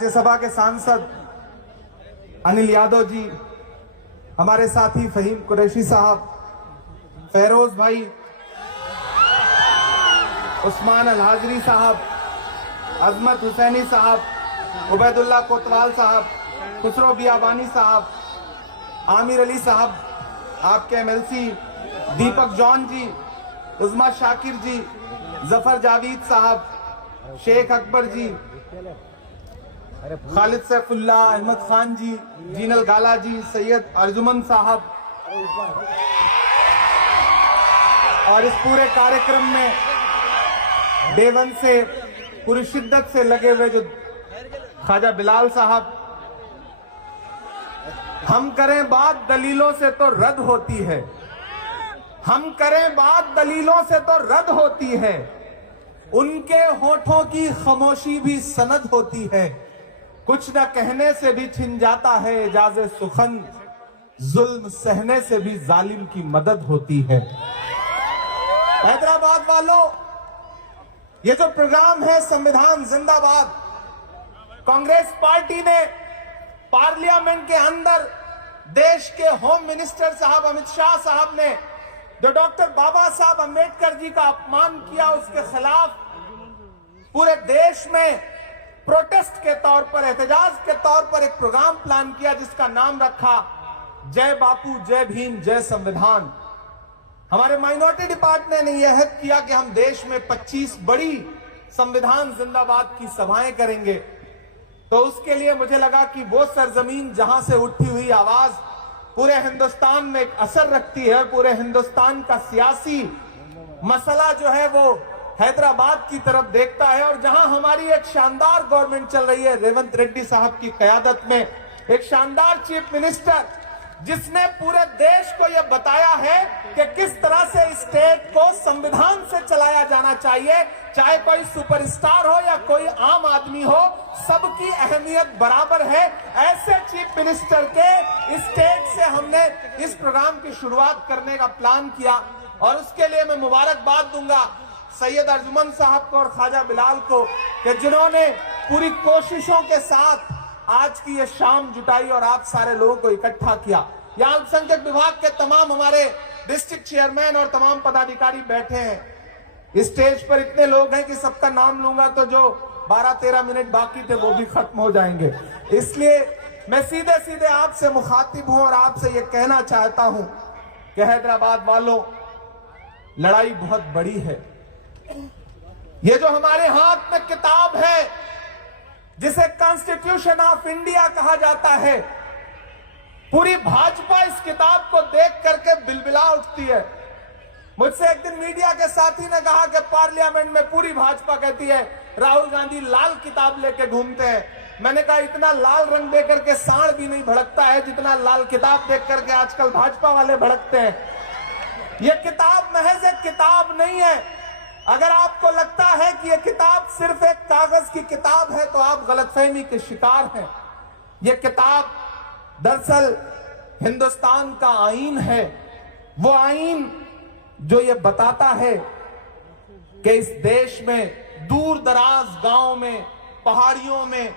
राज्यसभा के सांसद अनिल यादव जी, हमारे साथी फहीम कुरैशी साहब, फेरोज भाई, उस्मान अल हाजरी साहब, अजमत हुसैनी साहब, उबैदुल्ला कोतवाल साहब, खुसरो बियाबानी साहब, आमिर अली साहब, आपके एमएलसी दीपक जॉन जी, उस्मा शाकिर जी, जफर जावेद साहब, शेख अकबर जी, खालिद सैफुल्ला, अहमद खान जी, जीनल गाला जी, सैयद अर्जुमन साहब, और इस पूरे कार्यक्रम में देवन से पूरी शिद्दत से लगे हुए जो ख्वाजा बिलाल साहब। हम करें बात दलीलों से तो रद्द होती है, हम करें बात दलीलों से तो रद्द होती है, उनके होठों की खामोशी भी सनद होती है, कुछ न कहने से भी छिन जाता है एजाज़े सुखन, जुल्म सहने से भी जालिम की मदद होती है। हैदराबाद वालों, ये जो प्रोग्राम है संविधान जिंदाबाद, कांग्रेस पार्टी ने पार्लियामेंट के अंदर देश के होम मिनिस्टर साहब अमित शाह साहब ने जो डॉक्टर बाबा साहब अंबेडकर जी का अपमान किया, उसके खिलाफ पूरे देश में प्रोटेस्ट के तौर पर, एहतजाज के तौर पर एक प्रोग्राम प्लान किया जिसका नाम रखा जय बापू, जय भीम, जय संविधान। हमारे माइनॉरिटी डिपार्टमेंट ने यह अहद किया कि हम देश में 25 बड़ी संविधान जिंदाबाद की सभाएं करेंगे। तो उसके लिए मुझे लगा कि वो सरजमीन जहां से उठी हुई आवाज पूरे हिंदुस्तान में एक असर रखती है, पूरे हिंदुस्तान का सियासी मसला जो है वो हैदराबाद की तरफ देखता है, और जहां हमारी एक शानदार गवर्नमेंट चल रही है रेवंत रेड्डी साहब की कयादत में, एक शानदार चीफ मिनिस्टर जिसने पूरे देश को यह बताया है कि किस तरह से स्टेट को संविधान से चलाया जाना चाहिए, चाहे कोई सुपरस्टार हो या कोई आम आदमी हो, सबकी अहमियत बराबर है। ऐसे चीफ मिनिस्टर के स्टेट से हमने इस प्रोग्राम की शुरुआत करने का प्लान किया, और उसके लिए मैं मुबारकबाद दूंगा सैयद अर्जुमन साहब को और ख्वाजा बिलाल को कि जिन्होंने पूरी कोशिशों के साथ आज की ये शाम जुटाई और आप सारे लोगों को इकट्ठा किया। यहाँ अल्पसंख्यक विभाग के तमाम हमारे डिस्ट्रिक्ट चेयरमैन और तमाम पदाधिकारी बैठे हैं। स्टेज पर इतने लोग हैं कि सबका नाम लूंगा तो जो 12-13 मिनट बाकी थे वो भी खत्म हो जाएंगे। इसलिए मैं सीधे सीधे आपसे मुखातिब हूं और आपसे ये कहना चाहता हूं कि हैदराबाद वालों, लड़ाई बहुत बड़ी है। ये जो हमारे हाथ में किताब है जिसे कॉन्स्टिट्यूशन ऑफ इंडिया कहा जाता है, पूरी भाजपा इस किताब को देख करके बिलबिला उठती है। मुझसे एक दिन मीडिया के साथी ने कहा कि पार्लियामेंट में पूरी भाजपा कहती है राहुल गांधी लाल किताब लेके घूमते हैं। मैंने कहा इतना लाल रंग देकर के सांड भी नहीं भड़कता है जितना लाल किताब देख करके आजकल भाजपा वाले भड़कते हैं। यह किताब महज एक किताब नहीं है। अगर आपको लगता है कि यह किताब सिर्फ एक कागज की किताब है तो आप गलतफहमी के शिकार हैं। यह किताब दरअसल हिंदुस्तान का आईन है, वो आईन जो ये बताता है कि इस देश में दूर दराज गांव में, पहाड़ियों में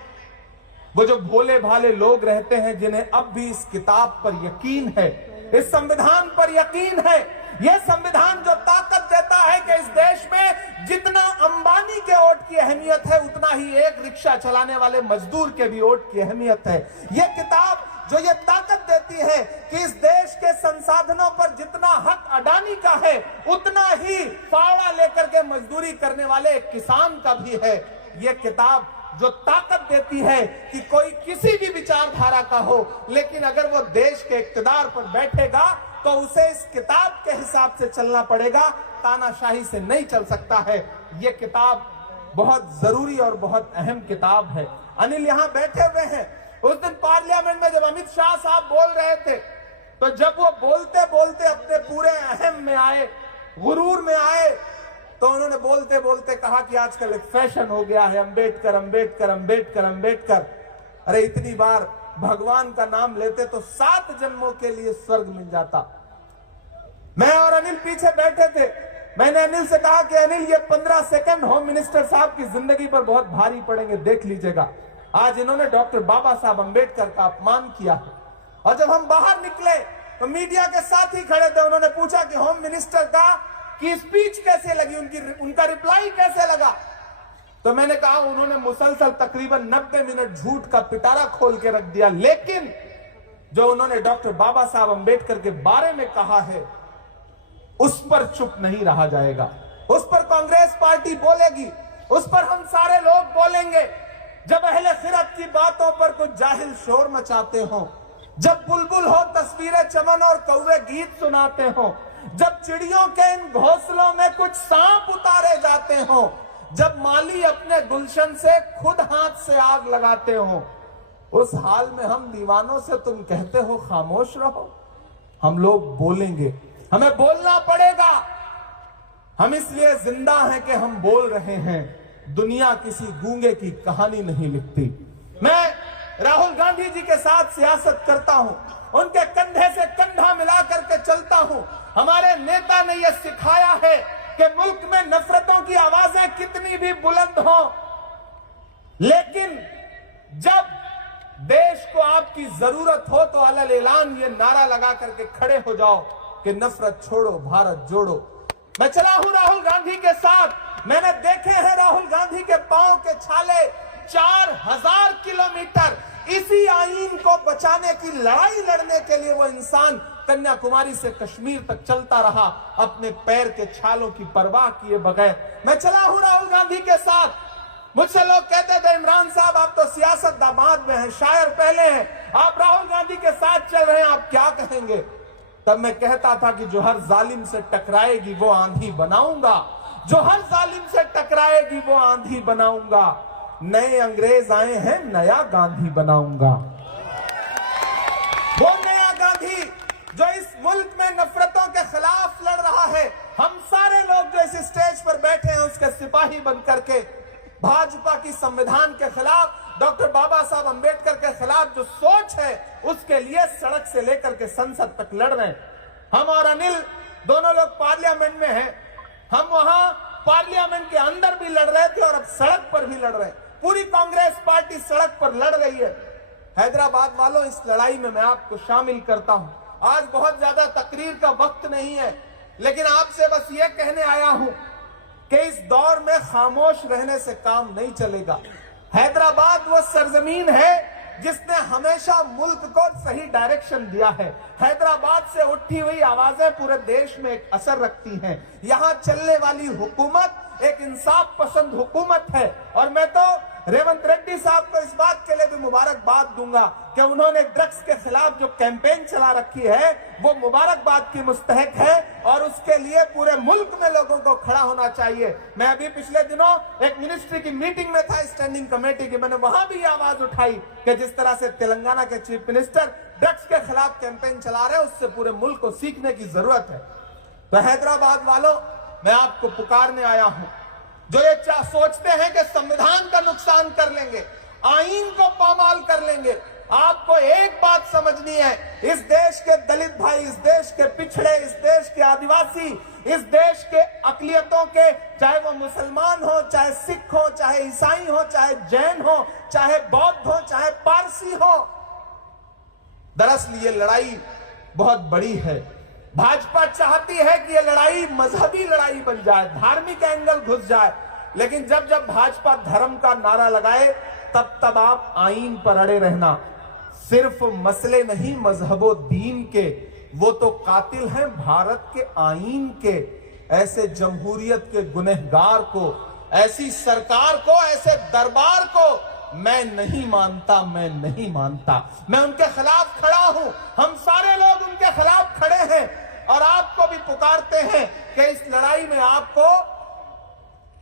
वो जो भोले भाले लोग रहते हैं जिन्हें अब भी इस किताब पर यकीन है, इस संविधान पर यकीन है। यह संविधान जो ताकत देता है कि इस देश में जितना अंबानी के वोट की अहमियत है उतना ही एक रिक्शा चलाने वाले मजदूर के भी वोट की अहमियत है। यह किताब जो ये ताकत देती है कि इस देश के संसाधनों पर जितना हक अडानी का है उतना ही फावड़ा लेकर के मजदूरी करने वाले एक किसान का भी है। यह किताब जो ताकत देती है कि कोई किसी भी विचारधारा का हो, लेकिन अगर वो देश के इक्तदार पर बैठेगा तो उसे इस किताब के हिसाब से चलना पड़ेगा, तानाशाही से नहीं चल सकता है। ये किताब बहुत जरूरी और बहुत अहम किताब है। अनिल यहाँ बैठे हुए हैं। उस दिन पार्लियामेंट में जब अमित शाह साहब बोल रहे थे तो जब वो बोलते बोलते अपने पूरे अहम में आए, गुरूर में आए, तो उन्होंने बोलते बोलते कहा कि आजकल एक फैशन हो गया है अंबेडकर अंबेडकर अंबेडकर अंबेडकर। अरे इतनी बार भगवान का नाम लेते तो 7 जन्मों के लिए स्वर्ग मिल जाता। मैं और अनिल पीछे बैठे थे। मैंने अनिल से कहा कि अनिल ये 15 सेकंड होम मिनिस्टर साहब की जिंदगी पर बहुत भारी पड़ेंगे, देख लीजिएगा। आज इन्होंने डॉक्टर बाबा साहब अंबेडकर का अपमान किया है। और जब हम बाहर निकले तो मीडिया के साथ ही खड़े थे, उन्होंने पूछा कि होम मिनिस्टर की स्पीच कैसे लगी, उनका रिप्लाई कैसे लगा। तो मैंने कहा उन्होंने मुसलसल तकरीबन 90 मिनट झूठ का पिटारा खोल के रख दिया, लेकिन जो उन्होंने डॉक्टर बाबा साहब अंबेडकर के बारे में कहा है उस पर चुप नहीं रहा जाएगा। उस पर कांग्रेस पार्टी बोलेगी, उस पर हम सारे लोग बोलेंगे। जब अहले खिरत की बातों पर कुछ जाहिल शोर मचाते हो, जब बुलबुल हो तस्वीरें चमन और कौवे गीत सुनाते हो, जब चिड़ियों के इन घोंसलों में कुछ सांप उतारे जाते हो, जब माली अपने गुलशन से खुद हाथ से आग लगाते हो, उस हाल में हम दीवानों से तुम कहते हो खामोश रहो। हम लोग बोलेंगे, हमें बोलना पड़ेगा। हम इसलिए जिंदा हैं कि हम बोल रहे हैं। दुनिया किसी गूंगे की कहानी नहीं लिखती। मैं राहुल गांधी जी के साथ सियासत करता हूं, उनके कंधे से कंधा मिला करके चलता हूं। हमारे नेता ने यह सिखाया है कि मुल्क में नफरतों की आवाजें कितनी भी बुलंद हो, लेकिन जब देश को आपकी जरूरत हो तो अलल ऐलान ये नारा लगा करके खड़े हो जाओ कि नफरत छोड़ो, भारत जोड़ो। मैं चला हूं राहुल गांधी के साथ। मैंने देखे हैं राहुल गांधी के पांव के छाले। 4000 किलोमीटर इसी आईन को बचाने की लड़ाई लड़ने के लिए वो इंसान कन्याकुमारी से कश्मीर तक चलता रहा, अपने पैर के छालों की परवाह किए बगैर। मैं चला हूं राहुल गांधी के साथ। मुझसे लोग कहते थे इमरान साहब आप तो सियासत दामाद में हैं, शायर पहले हैं, आप राहुल गांधी के साथ चल रहे हैं, आप क्या कहेंगे। तब मैं कहता था कि जो हर जालिम से टकराएगी वो आंधी बनाऊंगा, जो हर जालिम से टकराएगी वो आंधी बनाऊंगा। नए अंग्रेज आए हैं, नया गांधी बनाऊंगा। वो नया गांधी जो इस मुल्क में नफरतों के खिलाफ लड़ रहा है। हम सारे लोग जो इस स्टेज पर बैठे हैं उसके सिपाही बन करके भाजपा की संविधान के खिलाफ, डॉक्टर बाबा साहब अंबेडकर के खिलाफ जो सोच है उसके लिए सड़क से लेकर के संसद तक लड़ रहे हैं। हम और अनिल दोनों लोग पार्लियामेंट में हैं। हम वहां पार्लियामेंट के अंदर भी लड़ रहे थे और अब सड़क पर भी लड़ रहे हैं। पूरी कांग्रेस पार्टी सड़क पर लड़ रही है। हैदराबाद वालों, इस लड़ाई में मैं आपको शामिल करता हूं। आज बहुत ज्यादा तकरीर का वक्त नहीं है, लेकिन आपसे बस ये कहने आया हूं कि इस दौर में खामोश रहने से काम नहीं चलेगा। हैदराबाद वो सरजमीन है जिसने हमेशा मुल्क को सही डायरेक्शन दिया है। हैदराबाद से उठी हुई आवाजें पूरे देश में एक असर रखती हैं। यहां चलने वाली हुकूमत एक इंसाफ पसंद हुकूमत है, और मैं तो रेवंत रेड्डी साहब को इस बात के लिए भी मुबारकबाद दूंगा कि उन्होंने ड्रग्स के खिलाफ जो कैंपेन चला रखी है वो मुबारकबाद की मुस्तहक है, और उसके लिए पूरे मुल्क में लोगों को खड़ा होना चाहिए। मैं अभी पिछले दिनों एक मिनिस्ट्री की मीटिंग में था, स्टैंडिंग कमेटी की, मैंने वहां भी ये आवाज उठाई कि जिस तरह से तेलंगाना के चीफ मिनिस्टर ड्रग्स के खिलाफ कैंपेन चला रहे हैं उससे पूरे मुल्क को सीखने की जरूरत है। तो हैदराबाद वालों, मैं आपको पुकारने आया हूं, जो ये सोचते हैं कि संविधान का नुकसान कर लेंगे, आईन को पामाल कर लेंगे। आपको एक बात समझनी है, इस देश के दलित भाई, इस देश के पिछड़े, इस देश के आदिवासी, इस देश के अकलियतों के, चाहे वो मुसलमान हो, चाहे सिख हो, चाहे ईसाई हो, चाहे जैन हो, चाहे बौद्ध हो, चाहे पारसी हो, दरअसल ये लड़ाई बहुत बड़ी है। भाजपा चाहती है कि ये लड़ाई मजहबी लड़ाई बन जाए, धार्मिक एंगल घुस जाए, लेकिन जब जब भाजपा धर्म का नारा लगाए तब तब आप आईन पर अड़े रहना। सिर्फ मसले नहीं मजहबो दीन के, वो तो कातिल हैं भारत के आईन के। ऐसे जमहूरियत के गुनहगार को, ऐसी सरकार को, ऐसे दरबार को मैं नहीं मानता, मैं नहीं मानता। मैं उनके खिलाफ खड़ा हूं, हम सारे लोग उनके खिलाफ खड़े हैं, और आपको भी पुकारते हैं कि इस लड़ाई में आपको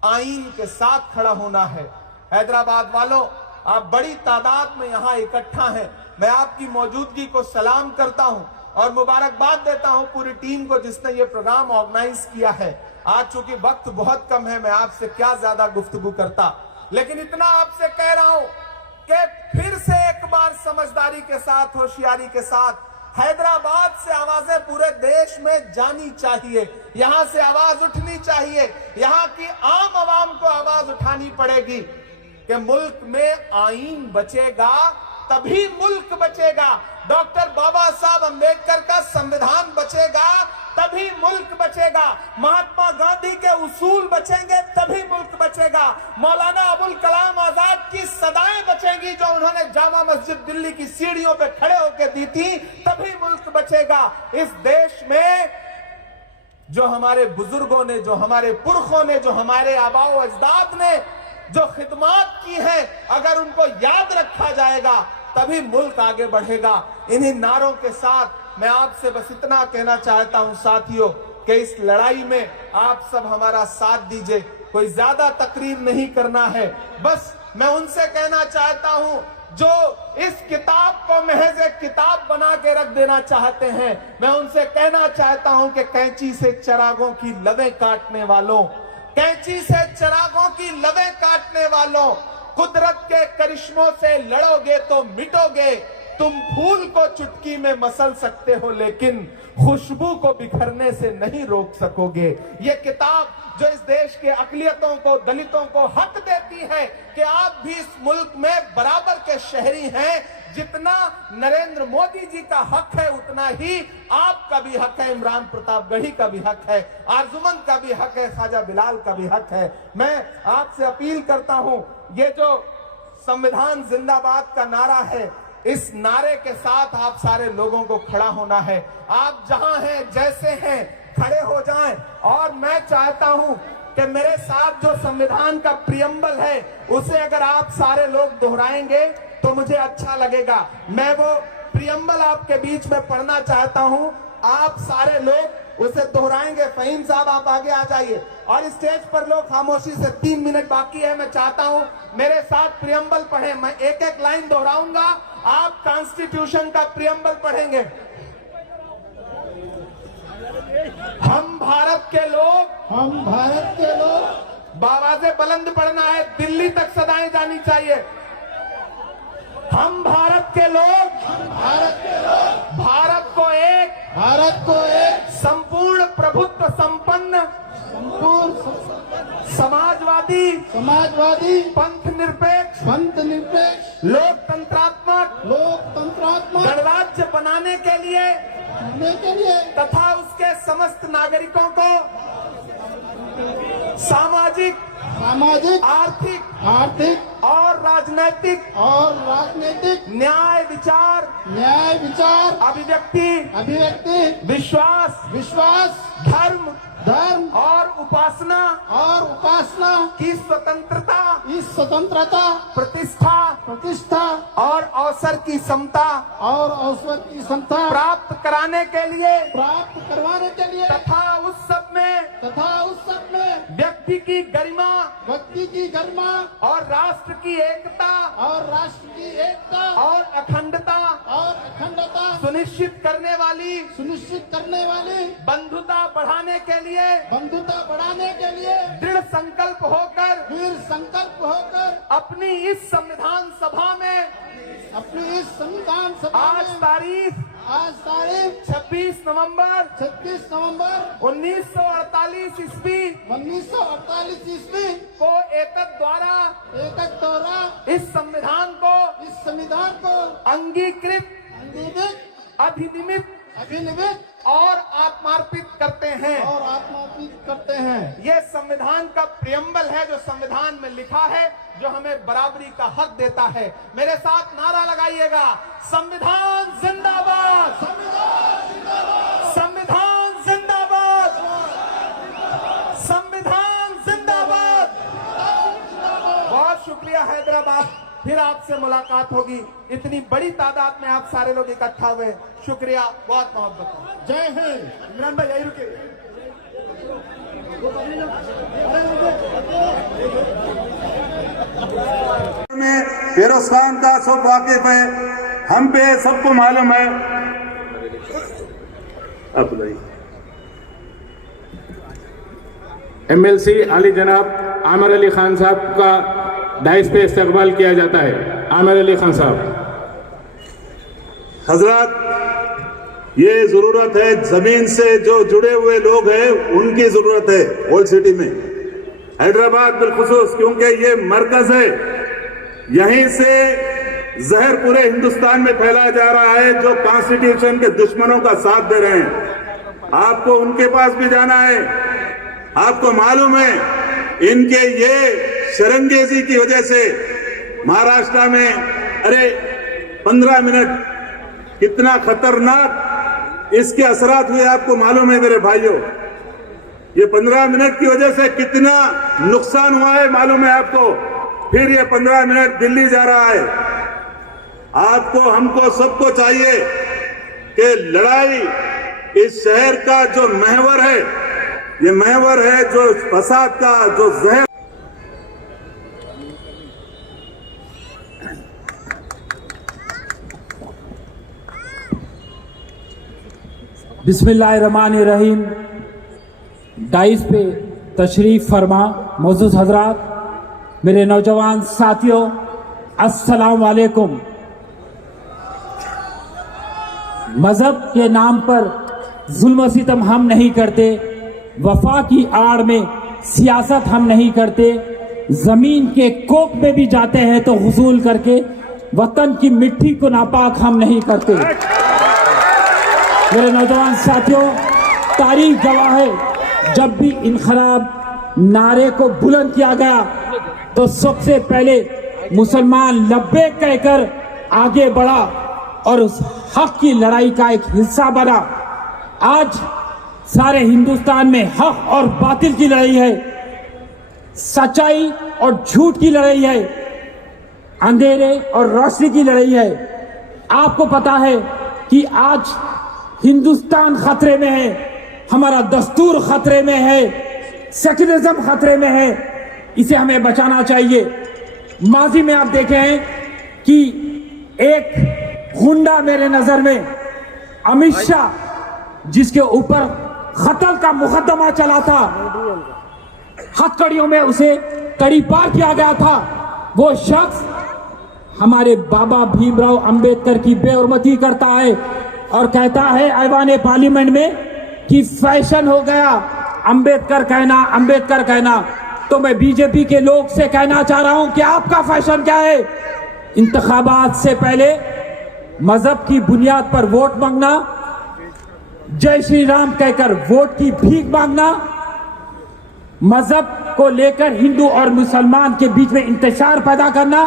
आईन के साथ खड़ा होना है। हैदराबाद वालों, आप बड़ी तादाद में यहां इकट्ठा हैं। मैं आपकी मौजूदगी को सलाम करता हूं और मुबारकबाद देता हूं पूरी टीम को जिसने ये प्रोग्राम ऑर्गेनाइज किया है। आज चूंकि वक्त बहुत कम है, मैं आपसे क्या ज्यादा गुफ्तगू करता, लेकिन इतना आपसे कह रहा हूं कि फिर से एक बार समझदारी के साथ, होशियारी के साथ हैदराबाद से आवाजें पूरे देश में जानी चाहिए। यहां से आवाज उठनी चाहिए, यहां की आम आवाम को आवाज उठानी पड़ेगी कि मुल्क में आईन बचेगा तभी मुल्क बचेगा, डॉक्टर बाबा साहब अंबेडकर का संविधान बचेगा तभी मुल्क बचेगा, महात्मा गांधी के उसूल बचेंगे तभी मुल्क बचेगा, मौलाना अबुल कलाम आजाद की सदाएं बचेंगी जो उन्होंने जामा मस्जिद दिल्ली की सीढ़ियों पे खड़े होकर दी थी, तभी मुल्क बचेगा। इस देश में जो हमारे बुजुर्गों ने, जो हमारे पुरखों ने, जो हमारे आबाओ अजदाद ने जो खिदमत की है, अगर उनको याद रखा जाएगा तभी मुल्क आगे बढ़ेगा। इन्हीं नारों के साथ मैं आपसे बस इतना कहना चाहता हूं साथियों कि इस लड़ाई में आप सब हमारा साथ दीजिए। कोई ज्यादा तकरीर नहीं करना है, बस मैं उनसे कहना चाहता हूं जो इस किताब को महज एक किताब बना के रख देना चाहते हैं, मैं उनसे कहना चाहता हूं कि कैंची से चिरागों की लवें काटने वालों, कैंची से चिरागों की लवें काटने वालों, कुदरत के करिश्मों से लड़ोगे तो मिटोगे। तुम फूल को चुटकी में मसल सकते हो लेकिन खुशबू को बिखरने से नहीं रोक सकोगे। ये किताब जो इस देश के अकलियतों को, दलितों को हक देती है कि आप भी इस मुल्क में बराबर के शहरी हैं, जितना नरेंद्र मोदी जी का हक है उतना ही आपका भी हक है, इमरान प्रतापगढ़ी का भी हक है, आरजुमंद का भी हक है, ख्वाजा बिलाल का भी हक है। मैं आपसे अपील करता हूं, ये जो संविधान जिंदाबाद का नारा है, इस नारे के साथ आप सारे लोगों को खड़ा होना है। आप जहां हैं, जैसे हैं, खड़े हो जाएं। और मैं चाहता हूं कि मेरे साथ जो संविधान का प्रियम्बल है उसे अगर आप सारे लोग दोहराएंगे तो मुझे अच्छा लगेगा। मैं वो प्रियम्बल आपके बीच में पढ़ना चाहता हूं, आप सारे लोग उसे दोहराएंगे। फहीम साहब आप आगे आ जाइए और स्टेज पर लोग खामोशी से, 3 मिनट बाकी है। मैं चाहता हूं मेरे साथ प्रियम्बल पढ़ें, मैं एक एक लाइन दोहराऊंगा, आप कॉन्स्टिट्यूशन का प्रियम्बल पढ़ेंगे। हम भारत के लोग, आवाज़ें बुलंद पढ़ना है, दिल्ली तक सदाएं जानी चाहिए। हम भारत के लोग, भारत को एक संपूर्ण प्रभुत्व संपन्न, समाजवादी, पंथ निरपेक्ष, लोकतंत्रात्मक गणराज्य बनाने के लिए तथा उसके समस्त नागरिकों को सामाजिक, आर्थिक और राजनैतिक न्याय विचार, अभिव्यक्ति, विश्वास, धर्म और उपासना की स्वतंत्रता, प्रतिष्ठा और अवसर की समता प्राप्त करवाने के लिए तथा उस सब में व्यक्ति की गरिमा और राष्ट्र की एकता और अखंडता सुनिश्चित करने वाली बंधुता बढ़ाने के लिए दृढ़ संकल्प होकर अपनी इस संविधान सभा में आज तारीख 26 नवंबर 1948 ईस्वी को एतद द्वारा इस संविधान को अंगीकृत, अधिनियमित और आत्मार्पित करते हैं। ये संविधान का प्रियम्बल है जो संविधान में लिखा है, जो हमें बराबरी का हक देता है। मेरे साथ नारा लगाइएगा, संविधान जिंदाबाद, संविधान जिंदाबाद, संविधान जिंदाबाद। बहुत शुक्रिया हैदराबाद, फिर आपसे मुलाकात होगी। इतनी बड़ी तादाद में आप सारे लोग इकट्ठा हुए, शुक्रिया, बहुत मोहब्बत। जय हिंद। इमरान भाई यही रुके। में फिरोज खान का सब वाकिफ है, हम पे सबको मालूम है। अब MLC अली जनाब आमिर अली खान साहब का डाइस पे इस्तकबाल किया जाता है। आमिर अली खान साहब। हजरत, ये जरूरत है, जमीन से जो जुड़े हुए लोग हैं उनकी जरूरत है ओल्ड सिटी में, हैदराबाद बिलखुसूस, क्योंकि ये मरकज है। यहीं से जहर पूरे हिंदुस्तान में फैलाया जा रहा है। जो कॉन्स्टिट्यूशन के दुश्मनों का साथ दे रहे हैं, आपको उनके पास भी जाना है। आपको मालूम है, इनके ये शरंगेजी की वजह से महाराष्ट्र में 15 मिनट कितना खतरनाक इसके असरात हुए आपको मालूम है मेरे भाइयों। ये 15 मिनट की वजह से कितना नुकसान हुआ है मालूम है आपको। फिर ये 15 मिनट दिल्ली जा रहा है। आपको, हमको, सबको चाहिए कि लड़ाई इस शहर का जो महवर है, ये महवर है जो फसाद का, जो जहर। बिस्मिल्लाहिर्रहमानिर्रहीम। डाइस पे तशरीफ फरमा मौजूद हजरात, मेरे नौजवान साथियों, अस्सलाम वालेकुम। मजहब के नाम पर जुल्म सितम हम नहीं करते, वफा की आड़ में सियासत हम नहीं करते, जमीन के कोख में भी जाते हैं तो हुसूल करके वतन की मिट्टी को नापाक हम नहीं करते। मेरे नौजवान साथियों, तारीख गवाह है, जब भी इनकलाब नारे को बुलंद किया गया तो सबसे पहले मुसलमान लब्बैक कहकर आगे बढ़ा और उस हक की लड़ाई का एक हिस्सा बना। आज सारे हिंदुस्तान में हक और बातिल की लड़ाई है, सच्चाई और झूठ की लड़ाई है, अंधेरे और रोशनी की लड़ाई है। आपको पता है कि आज हिंदुस्तान खतरे में है, हमारा दस्तूर खतरे में है, सेक्युलरिज्म खतरे में है, इसे हमें बचाना चाहिए। माजी में आप देखे हैं कि एक गुंडा मेरे नजर में अमित शाह, जिसके ऊपर कत्ल का मुकदमा चला था, हथकड़ियों में उसे कड़ी पार किया गया था, वो शख्स हमारे बाबा भीमराव अंबेडकर की बेहरमती करता है और कहता है ऐवान पार्लियामेंट में कि फैशन हो गया अंबेडकर कहना, अंबेडकर कहना। तो मैं बीजेपी के लोग से कहना चाह रहा हूं कि आपका फैशन क्या है? इंतखाबात से पहले मजहब की बुनियाद पर वोट मांगना, जय श्री राम कहकर वोट की भीख मांगना, मजहब को लेकर हिंदू और मुसलमान के बीच में इंतशार पैदा करना,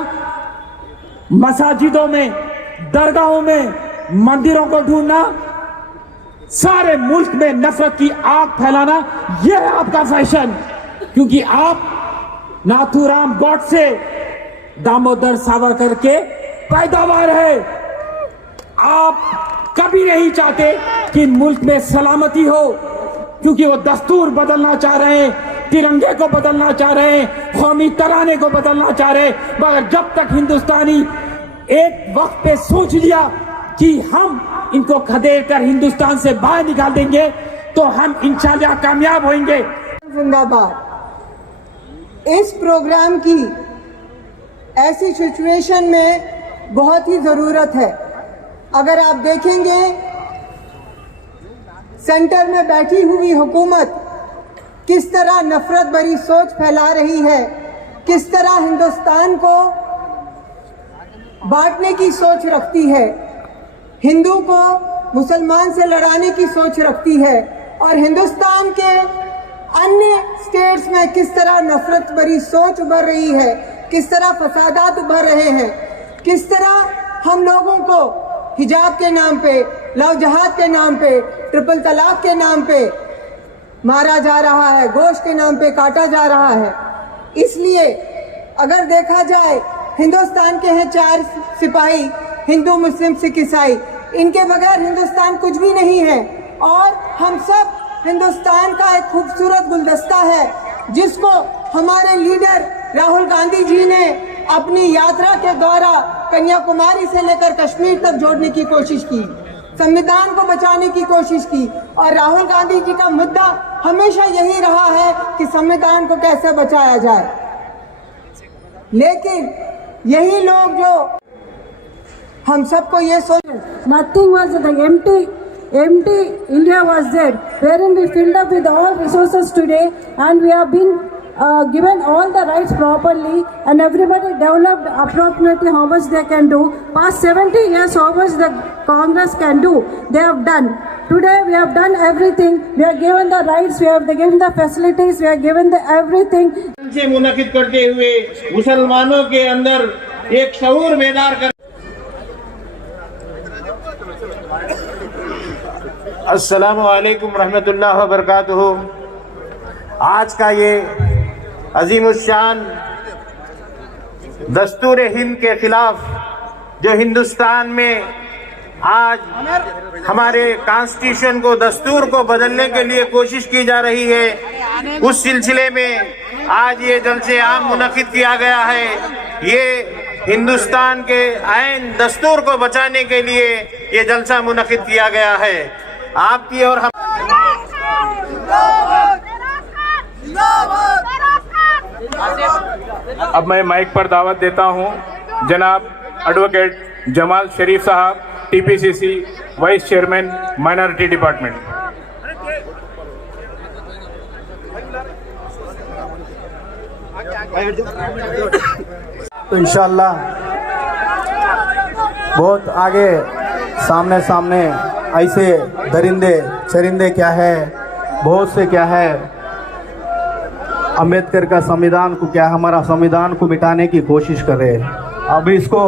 मसाजिदों में, दरगाहों में, मंदिरों को ढूंढना, सारे मुल्क में नफरत की आग फैलाना, यह है आपका फैशन। क्योंकि आप नाथूराम गॉडसे, दामोदर सावरकर के पैदावार है। आप कभी नहीं चाहते कि मुल्क में सलामती हो, क्योंकि वो दस्तूर बदलना चाह रहे हैं, तिरंगे को बदलना चाह रहे हैं, कौमी तराने को बदलना चाह रहे हैं। मगर जब तक हिंदुस्तानी एक वक्त पे सोच लिया कि हम इनको खदेड़ कर हिंदुस्तान से बाहर निकाल देंगे, तो हम इंशाल्लाह कामयाब होंगे। जिंदाबाद। इस प्रोग्राम की ऐसी सिचुएशन में बहुत ही जरूरत है। अगर आप देखेंगे, सेंटर में बैठी हुई हुकूमत किस तरह नफरत भरी सोच फैला रही है, किस तरह हिंदुस्तान को बांटने की सोच रखती है, हिंदू को मुसलमान से लड़ाने की सोच रखती है, और हिंदुस्तान के अन्य स्टेट्स में किस तरह नफरत भरी सोच उभर रही है, किस तरह फसादात उभर रहे हैं, किस तरह हम लोगों को हिजाब के नाम पे, लव जहाद के नाम पे, ट्रिपल तलाक के नाम पे मारा जा रहा है, गोश्त के नाम पे काटा जा रहा है। इसलिए अगर देखा जाए, हिंदुस्तान के हैं 4 सिपाही, हिंदू, मुस्लिम, सिख, ईसाई, इनके बगैर हिंदुस्तान कुछ भी नहीं है। और हम सब हिंदुस्तान का एक खूबसूरत गुलदस्ता है, जिसको हमारे लीडर राहुल गांधी जी ने अपनी यात्रा के द्वारा कन्याकुमारी से लेकर कश्मीर तक जोड़ने की कोशिश की, संविधान को बचाने की कोशिश की। और राहुल गांधी जी का मुद्दा हमेशा यही रहा है कि संविधान को कैसे बचाया जाए। लेकिन यही लोग जो हम सबको ये सोच, nothing was the empty India was there, wherein we filled up with all resources today, and we have been given all the rights properly, and everybody developed appropriately how much they can do. Past 70 years, how much the Congress can do, they have done. Today we have done everything. We are given the rights, we have given the facilities, we are given the everything. से मुनक़िद करते हुए मुसलमानों के अंदर एक शऊर बेदार कर। अस्सलामु अलैकुम रहमतुल्लाहि व बरकातुहू। आज का ये अजीमुश्शान दस्तूर हिंद के खिलाफ जो हिंदुस्तान में आज हमारे कॉन्स्टिट्यूशन को, दस्तूर को बदलने के लिए कोशिश की जा रही है, उस सिलसिले में आज ये जलसे आम मुनक़िद किया गया है। ये हिंदुस्तान के आईन दस्तूर को बचाने के लिए ये जलसा मुनक़िद किया गया है। आपकी और हम अब मैं माइक पर दावत देता हूं जनाब एडवोकेट जमाल शरीफ साहब, TPCC vice chairman, minority department. तो इंशाल्लाह बहुत आगे सामने सामने ऐसे दरिंदे चरिंदे क्या है, बहुत से क्या है, अम्बेडकर का संविधान को क्या, हमारा संविधान को मिटाने की कोशिश कर रहे हैं। अब इसको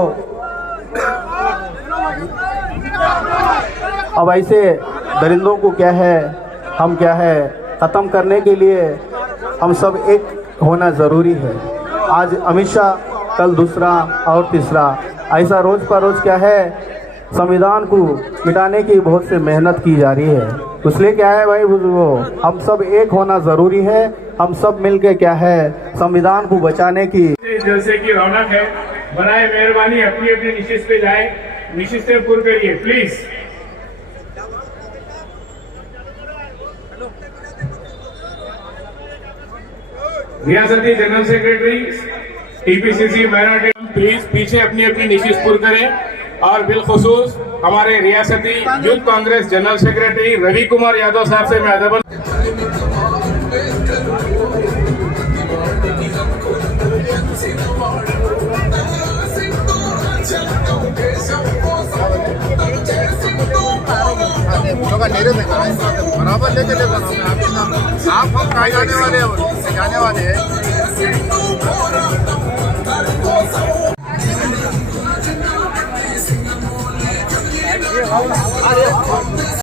अब ऐसे दरिंदों को क्या है, हम क्या है ख़त्म करने के लिए हम सब एक होना ज़रूरी है। आज अमित शाह, कल दूसरा और तीसरा, ऐसा रोज़ पर रोज़ क्या है संविधान को मिटाने की बहुत से मेहनत की जा रही है। इसलिए क्या है भाई बुजुर्गों, हम सब एक होना ज़रूरी है। हम सब मिलके क्या है संविधान को बचाने की जैसे की रौनक है, बनाए मेहरबानी अपनी अपनी निशिस्त पे जाए, निशिस्तें पूरी करिए प्लीज। रियासती general secretary, TPCC, minority, please पीछे अपनी अपनी निशिस्त पूरी करें। और बिलखुसूस हमारे रियासती youth Congress general secretary Ravi Kumar Yadav साहब से मैं अदब बराबर लेके आप हम कहाँ जाने वाले हैं, जाने वाले हैं।